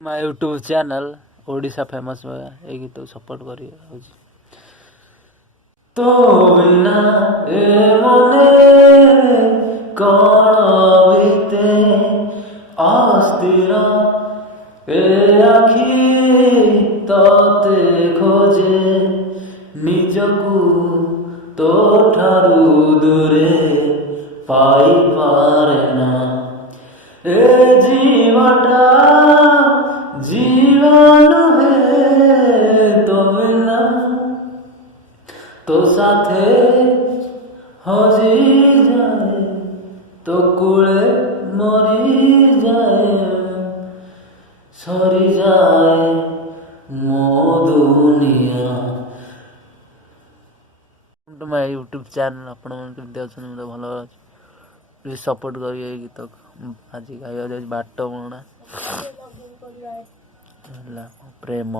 My YouTube channel Odisha famous ए गीत support करी तो बिना ए मने कौन बीते अस्थिर ए आखि तते खोजे निजकू तो ठारू दूरे पाई पारे ना ए जीवटा जीवन है तो बिना तो साथे हजी जाए तो कूले मरी जाए सरी जाए मो दुनिया टू माय यूट्यूब चैनल आपण केमती अच्छे मतलब भल प्लीज सपोर्ट करिए गीत आज गाइबा बाट मणा प्रेम।